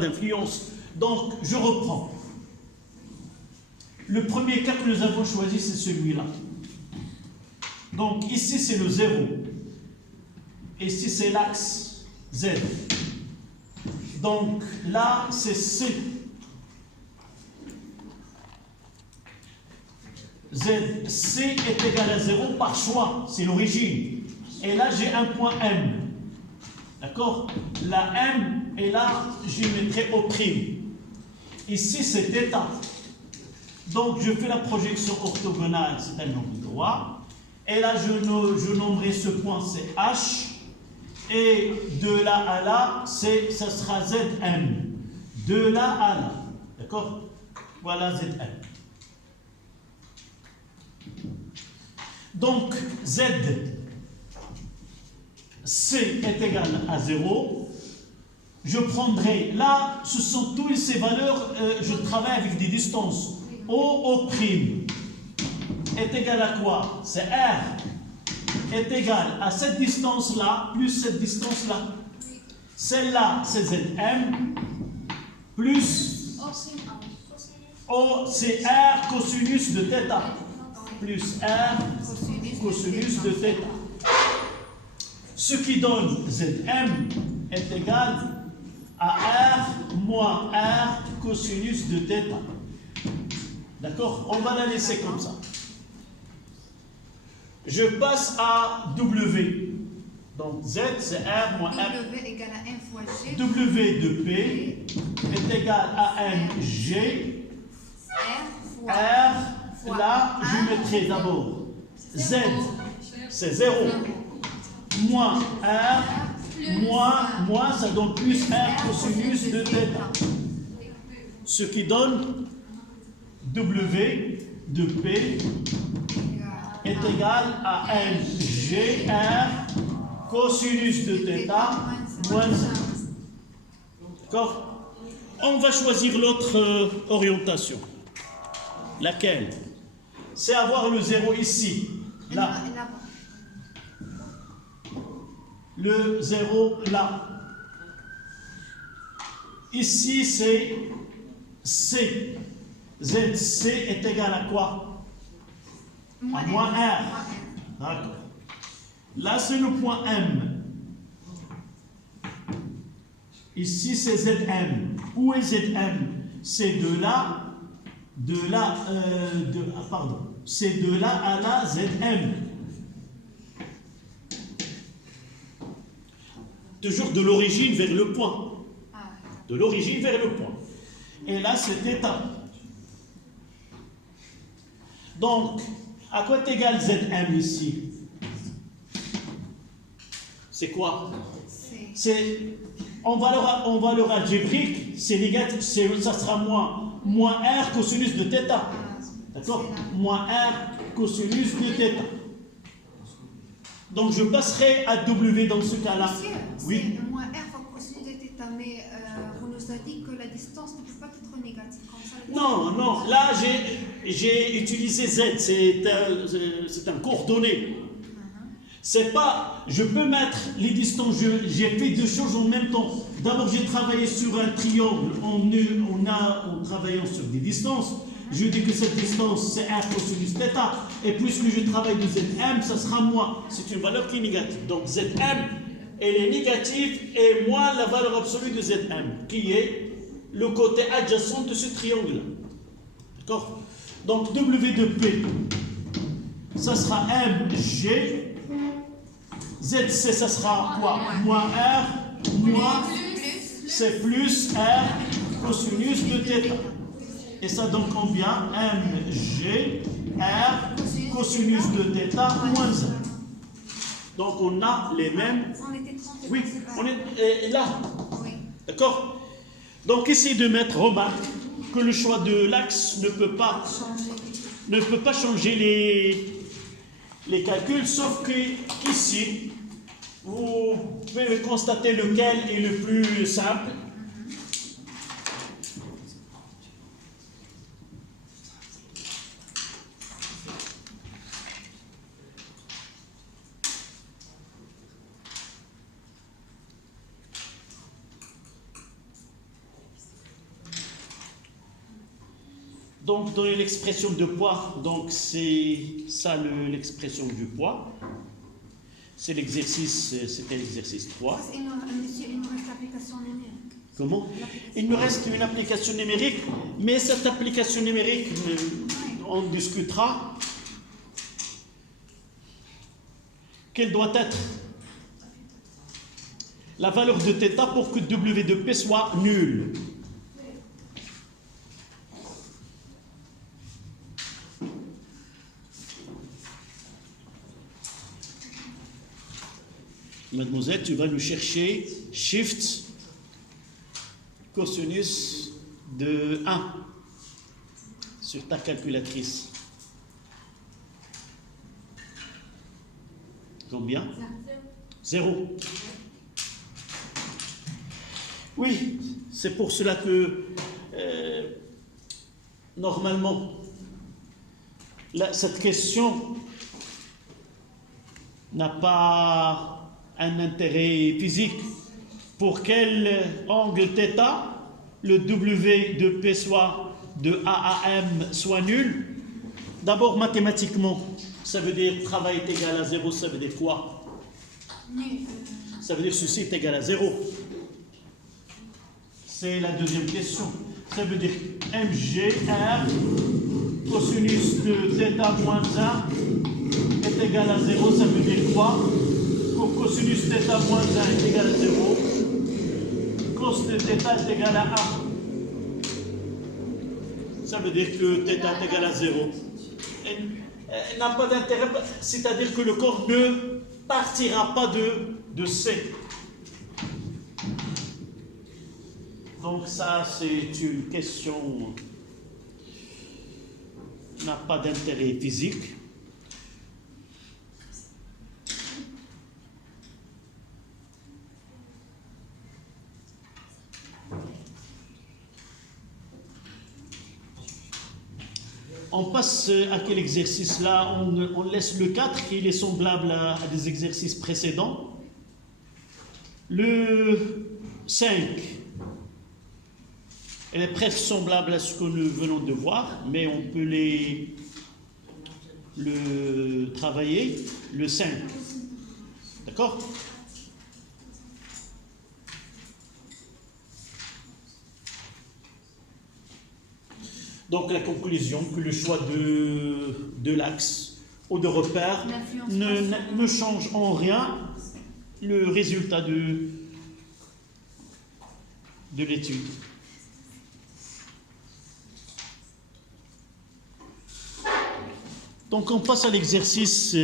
d'influence. Donc, je reprends. Le premier cas que nous avons choisi, c'est celui-là. Donc, ici, c'est le 0. Ici, c'est l'axe Z. Donc, là, c'est C. Z, C est égal à 0 par choix, c'est l'origine. Et là, j'ai un point M. D'accord? La M, et là, je mettrai au prime. Ici, c'est θ. Donc, je fais la projection orthogonale, c'est un angle droit. Et là, je nommerai ce point, c'est H. Et de là à là, ça sera Zm. De là à là. D'accord? Voilà Zm. Donc, Z, C est égal à 0. Je prendrai, là, ce sont toutes ces valeurs, je travaille avec des distances. O' est égal à quoi? C'est R est égal à cette distance-là, plus cette distance-là. Celle-là, c'est Zm, plus O, c'est R cosinus de θ, plus R cosinus de θ. Ce qui donne Zm est égal à R moins R cosinus de θ. D'accord? On va la laisser comme ça. Je passe à W. Donc Z, c'est R moins R. W égale à 1 fois G. W de P est égal à G. R fois R, là, je mettrai d'abord Z, c'est 0. Moins R, moins, ça donne plus R cosinus de θ. Ce qui donne W de P est égal à MGR cosinus de θ moins 1. D'accord? On va choisir l'autre orientation. Laquelle? C'est avoir le 0 ici, là. Le 0 là. Ici, c'est C. ZC est égal à quoi? À moins R. D'accord. Là, c'est le point M. Ici, c'est Zm. Où est Zm? C'est de là, c'est de là à là, Zm. Toujours de l'origine vers le point. De l'origine vers le point. Et là, c'est θ. Donc, à quoi est égal Zm ici? C'est quoi? C'est en valeur algébrique, c'est négatif, ça sera moins R cosinus de θ. D'accord? Moins R cosinus de θ. Donc, je passerai à W dans ce cas-là. Oui. C'est moins R fois cosinus de θ, mais vous nous avez dit que la distance ne peut pas être négative. Comme ça, non, non, là j'ai utilisé Z, c'est un coordonné. C'est pas, je peux mettre les distances, j'ai fait deux choses en même temps. D'abord, j'ai travaillé sur un triangle en travaillant sur des distances. Je dis que cette distance, c'est R cosinus θ. Et puisque je travaille de Zm, ça sera moins. C'est une valeur qui est négative. Donc Zm, elle est négative et moins la valeur absolue de Zm, qui est le côté adjacent de ce triangle. D'accord? Donc W de P, ça sera MG. ZC, ça sera quoi? Moins R, moins, c'est plus R cosinus de θ. Et ça donne combien? MG, R cosinus de θ moins 1. Donc on a les mêmes. Oui, on est là. D'accord? Donc essayez de mettre, remarque que le choix de l'axe ne peut pas changer les calculs, sauf que ici, vous pouvez constater lequel est le plus simple. Donc, donner l'expression de poids, donc c'est ça l'expression du poids. C'est l'exercice, c'était l'exercice 3. Parce qu'il nous, monsieur, il nous reste l'application numérique. Comment? Il nous reste une application numérique, mais cette application numérique, on discutera quelle doit être la valeur de θ pour que W de P soit nul. Mademoiselle, tu vas nous chercher shift cosinus de 1 sur ta calculatrice. Combien? 0. Oui, c'est pour cela que normalement, cette question n'a pas un intérêt physique. Pour quel angle θ le W de P soit de A à M soit nul? D'abord, mathématiquement, ça veut dire travail est égal à 0, ça veut dire quoi? Nul. Ça veut dire ceci est égal à 0. C'est la deuxième question. Ça veut dire MGR cosinus de θ moins 1 est égal à 0, ça veut dire quoi? Cosinus θ moins 1 est égal à 0. Cos de θ est égal à 1. Ça veut dire que θ est égal à 0. Elle n'a pas d'intérêt, c'est-à-dire que le corps ne partira pas de C. Donc ça, c'est une question qui n'a pas d'intérêt physique. On passe à quel exercice là? On laisse le 4 qui est semblable à des exercices précédents. Le 5, elle est presque semblable à ce que nous venons de voir, mais on peut le travailler. Le 5. D'accord? Donc la conclusion que le choix de l'axe ou de repère ne change en rien le résultat de l'étude. Donc on passe à l'exercice